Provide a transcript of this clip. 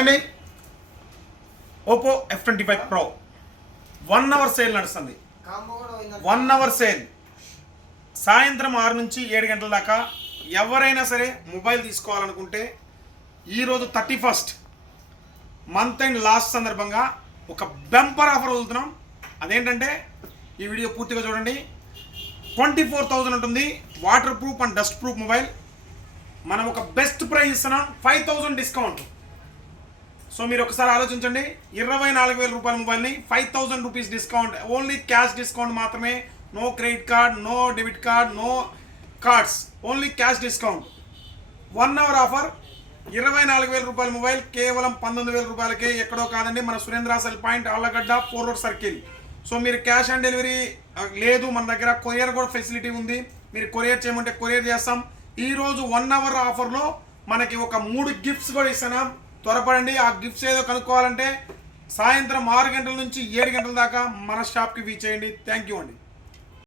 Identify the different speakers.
Speaker 1: అండి Oppo F twenty five pro one hour sale నడుస్తుంది. One hour sale సాయంత్రం ఆరు నుంచి ఏడు గంటల దాకా ఎవరైనా సరే మొబైల్ తీసుకోవాలనుకుంటే ఈరోజు thirty first month and last సందర్భంగా ఒక బెంపర్ ఆఫర్ వదులుతున్నాం. అదేంటంటే ఈ వీడియో పూర్తిగా చూడండి. ట్వంటీ ఫోర్ థౌజండ్ ఉంటుంది. Water proof and dust proof mobile మనం ఒక బెస్ట్ ప్రైస్ ఇస్తున్నాం. ఫైవ్ థౌజండ్ డిస్కౌంట్ సో మీరు ఒకసారి ఆలోచించండి. ఇరవై నాలుగు వేల రూపాయల మొబైల్ని five thousand rupees discount only cash discount మాత్రమే. No credit card no debit card no cards only cash discount. One hour offer. ఇరవై నాలుగు వేల రూపాయల మొబైల్ కేవలం పంతొమ్మిది వేల రూపాయలకే ఎక్కడో కాదండి మన Surendra cell point Allagadda four road circle. So మీరు క్యాష్ ఆన్ డెలివరీ లేదు మన దగ్గర కొరియర్ కూడా ఫెసిలిటీ ఉంది. మీరు కొరియర్ చేయమంటే కొరియర్ చేస్తాం. ఈరోజు వన్ అవర్ ఆఫర్లో మనకి ఒక మూడు గిఫ్ట్స్ కూడా ఇస్తున్నాం. త్వరపడండి. ఆ గిఫ్ట్స్ ఏదో కనుక్కోవాలంటే సాయంత్రం ఆరు గంటల నుంచి ఏడు గంటల దాకా మన షాప్కి వీచేయండి చేయండి. థ్యాంక్ యూ అండి.